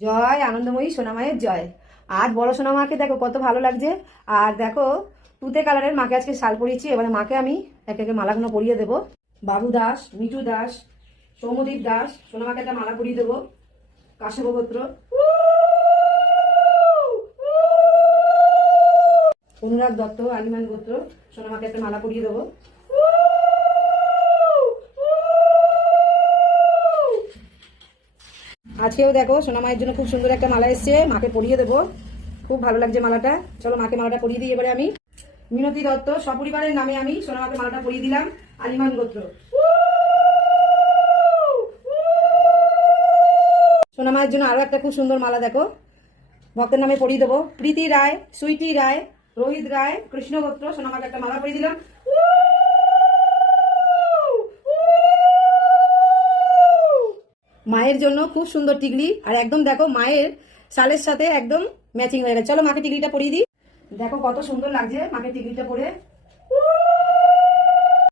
জয় আনন্দময়ী সোনামায়ের জয়। আজ বড় সোনামাকে দেখো কত ভালো লাগছে। আর দেখো তুতে কালারের মাকে আজকে শাল পরিয়েছি। এবারে মাকে আমি একে একে মালাগুলো পরিয়ে দেবো। বাবু দাস, মিঠু দাস, সৌমদীপ দাস, সোনামাকে একটা মালা পরিয়ে দেবো। কাশ্যপ গোত্র, অনুরাগ দত্ত, আলিমান গোত্র, সোনামাকে একটা মালা পরিয়ে দেবো। আজকেও দেখো সোনামায়ের জন্য খুব সুন্দর একটা মালা এসছে, মাকে পরিয়ে দেবো। খুব ভালো লাগছে মালাটা। চলো মাকে মালাটা পরিয়ে দিই। এবারে আমি মিনতি দত্ত সপরিবারের নামে আমি সোনামাকে মালাটা পরিয়ে দিলাম। আলিমান গোত্র, সোনামায়ের জন্য আরো একটা খুব সুন্দর মালা দেখো ভক্তের নামে পরিয়ে দেবো। প্রীতি রায়, সুইটি রায়, রোহিত রায়, কৃষ্ণ গোত্র, সোনামাকে একটা মালা পরিয়ে দিলাম। মায়ের জন্য খুব সুন্দর টিকলি, আর একদম দেখো মায়ের শালের সাথে একদম ম্যাচিং হয়ে গেছে। চলো মাকে টিকলিটা পরিয়ে দিই। দেখো কত সুন্দর লাগছে মাকে টিকলিটা পরে।